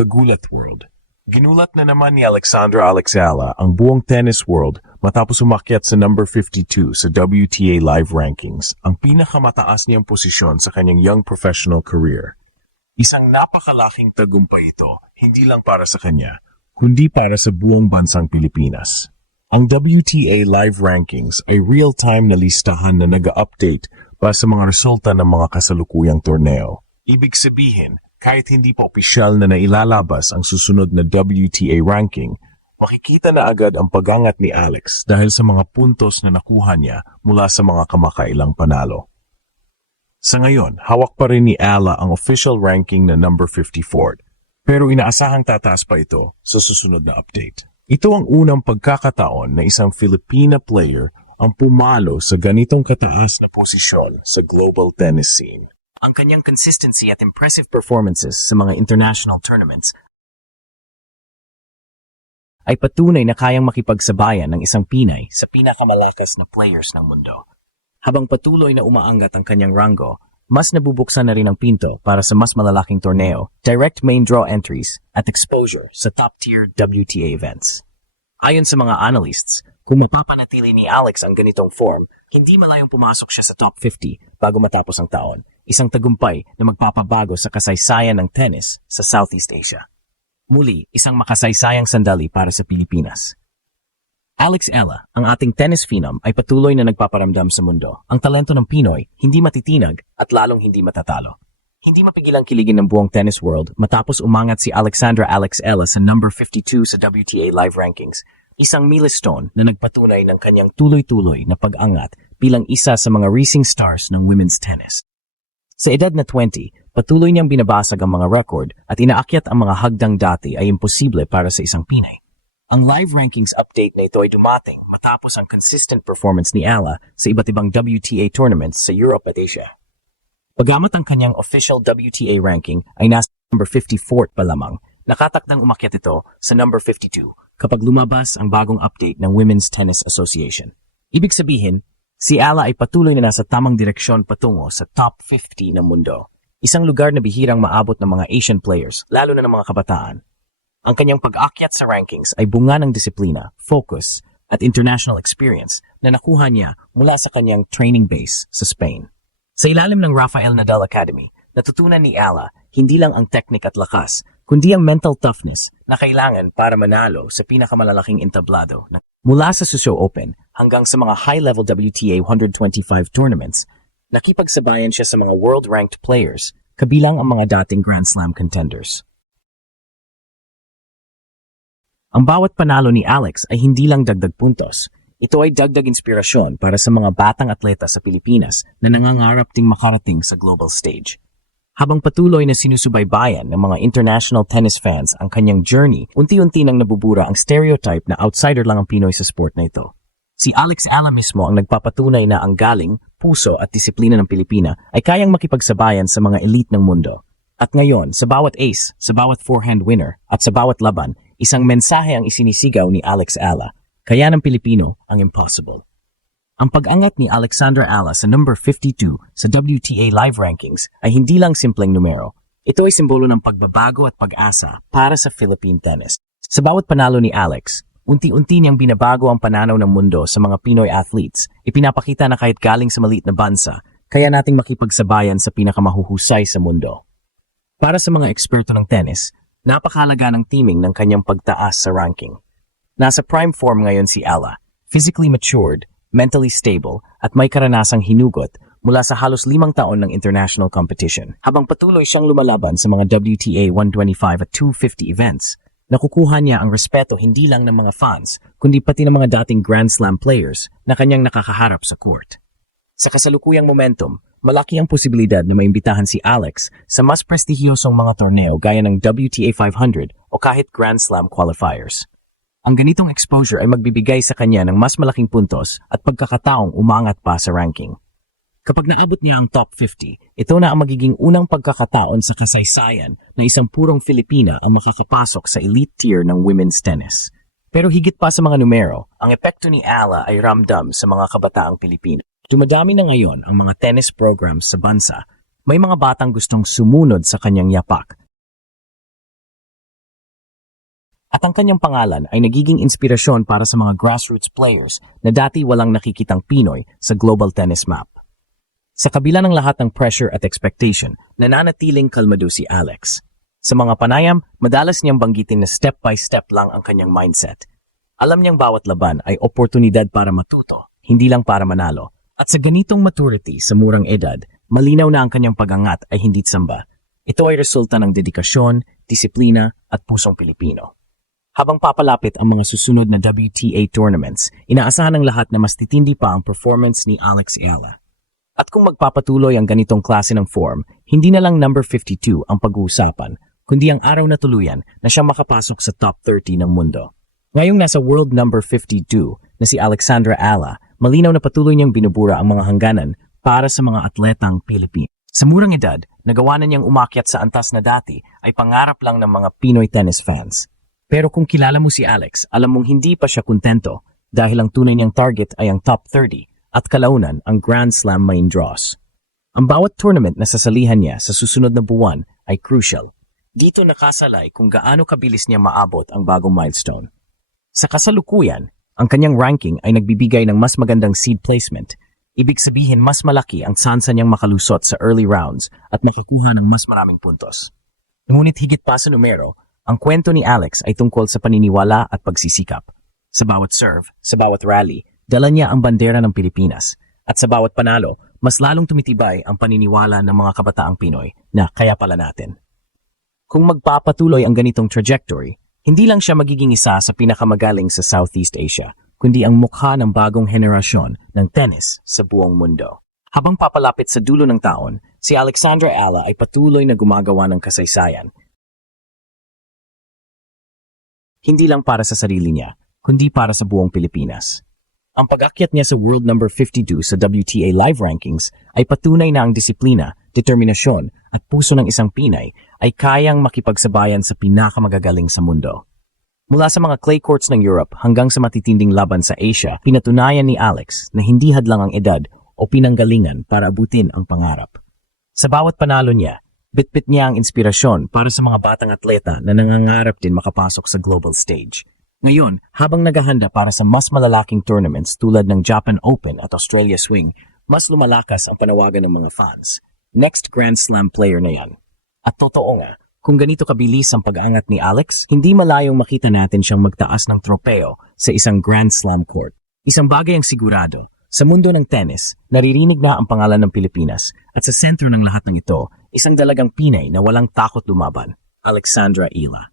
Kagulat World. Ginulat na naman ni Alexandra Alexala ang buong tennis world matapos umakyat sa number 52 sa WTA Live Rankings, ang pinakamataas niyang posisyon sa kanyang young professional career. Isang napakalaking tagumpay ito, hindi lang para sa kanya, kundi para sa buong bansang Pilipinas. Ang WTA Live Rankings ay real-time na listahan na nag-update para sa mga resulta ng mga kasalukuyang torneo. Ibig sabihin, kahit hindi pa opisyal na nailalabas ang susunod na WTA ranking, makikita na agad ang pag-angat ni Alex dahil sa mga puntos na nakuha niya mula sa mga kamakailang panalo. Sa ngayon, hawak pa rin ni Ala ang official ranking na number 54, pero inaasahang tataas pa ito sa susunod na update. Ito ang unang pagkakataon na isang Filipina player ang pumalo sa ganitong kataas na posisyon sa global tennis scene. Ang kanyang consistency at impressive performances sa mga international tournaments ay patunay na kayang makipagsabayan ng isang Pinay sa pinakamalakas na players ng mundo. Habang patuloy na umaangat ang kanyang rango, mas nabubuksan na rin ang pinto para sa mas malalaking torneo, direct main draw entries, at exposure sa top-tier WTA events. Ayon sa mga analysts, kung mapapanatili ni Alex ang ganitong form, hindi malayong pumasok siya sa top 50 bago matapos ang taon, isang tagumpay na magpapabago sa kasaysayan ng tennis sa Southeast Asia. Muli, isang makasaysayang sandali para sa Pilipinas. Alex Ella, ang ating tennis phenom, ay patuloy na nagpaparamdam sa mundo. Ang talento ng Pinoy, hindi matitinag at lalong hindi matatalo. Hindi mapigilang kiligin ng buong tennis world matapos umangat si Alexandra Alex Ella sa number 52 sa WTA Live Rankings, isang milestone na nagpatunay ng kanyang tuloy-tuloy na pag-angat bilang isa sa mga rising stars ng women's tennis. Sa edad na 20, patuloy niyang binabasag ang mga record at inaakyat ang mga hagdang dati ay imposible para sa isang Pinay. Ang live rankings update na ito ay dumating matapos ang consistent performance ni Ella sa iba't ibang WTA tournaments sa Europe at Asia. Bagamat ang kanyang official WTA ranking ay nasa number 54 pa lamang, nakatakdang umakyat ito sa number 52 kapag lumabas ang bagong update ng Women's Tennis Association. Ibig sabihin, si Ala ay patuloy na nasa tamang direksyon patungo sa top 50 ng mundo, isang lugar na bihirang maabot ng mga Asian players, lalo na ng mga kabataan. Ang kanyang pag-akyat sa rankings ay bunga ng disiplina, focus, at international experience na nakuha niya mula sa kanyang training base sa Spain. Sa ilalim ng Rafael Nadal Academy, natutunan ni Ala hindi lang ang teknik at lakas, kundi ang mental toughness na kailangan para manalo sa pinakamalalaking entablado. Mula sa Suzhou Open hanggang sa mga high-level WTA 125 tournaments, nakipagsabayan siya sa mga world-ranked players, kabilang ang mga dating Grand Slam contenders. Ang bawat panalo ni Alex ay hindi lang dagdag puntos. Ito ay dagdag inspirasyon para sa mga batang atleta sa Pilipinas na nangangarap ding makarating sa global stage. Habang patuloy na sinusubaybayan ng mga international tennis fans ang kanyang journey, unti-unti nang nabubura ang stereotype na outsider lang ang Pinoy sa sport na ito. Si Alex Ella mismo ang nagpapatunay na ang galing, puso at disiplina ng Pilipina ay kayang makipagsabayan sa mga elite ng mundo. At ngayon, sa bawat ace, sa bawat forehand winner, at sa bawat laban, isang mensahe ang isinisigaw ni Alex Ella. Kaya ng Pilipino ang impossible. Ang pag-angat ni Alexandra Ella sa number 52 sa WTA Live Rankings ay hindi lang simpleng numero. Ito ay simbolo ng pagbabago at pag-asa para sa Philippine tennis. Sa bawat panalo ni Alex, unti-unti niyang binabago ang pananaw ng mundo sa mga Pinoy athletes. Ipinapakita na kahit galing sa maliit na bansa, kaya nating makipagsabayan sa pinakamahuhusay sa mundo. Para sa mga eksperto ng tennis, napakahalaga ng teaming ng kanyang pagtaas sa ranking. Nasa prime form ngayon si Ella, physically matured, mentally stable, at may karanasang hinugot mula sa halos 5 taon ng international competition. Habang patuloy siyang lumalaban sa mga WTA 125 at 250 events, nakukuha niya ang respeto hindi lang ng mga fans, kundi pati ng mga dating Grand Slam players na kanyang nakakaharap sa court. Sa kasalukuyang momentum, malaki ang posibilidad na maimbitahan si Alex sa mas prestihiyosong mga torneo gaya ng WTA 500 o kahit Grand Slam qualifiers. Ang ganitong exposure ay magbibigay sa kanya ng mas malaking puntos at pagkakataong umangat pa sa ranking. Kapag naabot niya ang top 50, ito na ang magiging unang pagkakataon sa kasaysayan na isang purong Filipina ang makakapasok sa elite tier ng women's tennis. Pero higit pa sa mga numero, ang epekto ni Ala ay ramdam sa mga kabataang Pilipino. Dumadami na ngayon ang mga tennis programs sa bansa. May mga batang gustong sumunod sa kanyang yapak At ang kanyang pangalan ay nagiging inspirasyon para sa mga grassroots players na dati walang nakikitang Pinoy sa global tennis map. Sa kabila ng lahat ng pressure at expectation, nananatiling kalmado si Alex. Sa mga panayam, madalas niyang banggitin na step by step lang ang kanyang mindset. Alam niyang bawat laban ay oportunidad para matuto, hindi lang para manalo. At sa ganitong maturity sa murang edad, malinaw na ang kanyang pagangat ay hindi tsamba. Ito ay resulta ng dedikasyon, disiplina at pusong Pilipino. Habang papalapit ang mga susunod na WTA tournaments, inaasahan ng lahat na mas titindi pa ang performance ni Alex Ayala. At kung magpapatuloy ang ganitong klase ng form, hindi na lang number 52 ang pag-uusapan, kundi ang araw na tuluyan na siyang makapasok sa top 30 ng mundo. Ngayong nasa world number 52 na si Alexandra Ayala, malinaw na patuloy niyang binubura ang mga hangganan para sa mga atletang Pilipino. Sa murang edad, nagawa na niyang umakyat sa antas na dati ay pangarap lang ng mga Pinoy tennis fans. Pero kung kilala mo si Alex, alam mong hindi pa siya kontento dahil ang tunay niyang target ay ang top 30 at kalaunan ang Grand Slam main draws. Ang bawat tournament na sasalihan niya sa susunod na buwan ay crucial. Dito nakasalay kung gaano kabilis niya maabot ang bagong milestone. Sa kasalukuyan, ang kanyang ranking ay nagbibigay ng mas magandang seed placement. Ibig sabihin mas malaki ang tsansa niyang makalusot sa early rounds at makukuha ng mas maraming puntos. Ngunit higit pa sa numero, ang kwento ni Alex ay tungkol sa paniniwala at pagsisikap. Sa bawat serve, sa bawat rally, dala niya ang bandera ng Pilipinas. At sa bawat panalo, mas lalong tumitibay ang paniniwala ng mga kabataang Pinoy na kaya pala natin. Kung magpapatuloy ang ganitong trajectory, hindi lang siya magiging isa sa pinakamagaling sa Southeast Asia, kundi ang mukha ng bagong henerasyon ng tennis sa buong mundo. Habang papalapit sa dulo ng taon, si Alexandra Ayala ay patuloy na gumagawa ng kasaysayan. Hindi lang para sa sarili niya, kundi para sa buong Pilipinas. Ang pag-akyat niya sa world number 52 sa WTA live rankings ay patunay na ang disiplina, determinasyon at puso ng isang Pinay ay kayang makipagsabayan sa pinakamagagaling sa mundo. Mula sa mga clay courts ng Europe hanggang sa matitinding laban sa Asia, pinatunayan ni Alex na hindi hadlang ang edad o pinanggalingan para abutin ang pangarap. Sa bawat panalo niya, bitbit niya ang inspirasyon para sa mga batang atleta na nangangarap din makapasok sa global stage. Ngayon, habang naghahanda para sa mas malalaking tournaments tulad ng Japan Open at Australia Swing, mas lumalakas ang panawagan ng mga fans. Next Grand Slam player na yan. At totoo nga, kung ganito kabilis ang pag-aangat ni Alex, hindi malayong makita natin siyang magtaas ng tropeo sa isang Grand Slam court. Isang bagay ang sigurado, sa mundo ng tennis, naririnig na ang pangalan ng Pilipinas at sa sentro ng lahat ng ito, isang dalagang Pinay na walang takot lumaban, Alexandra Ayala.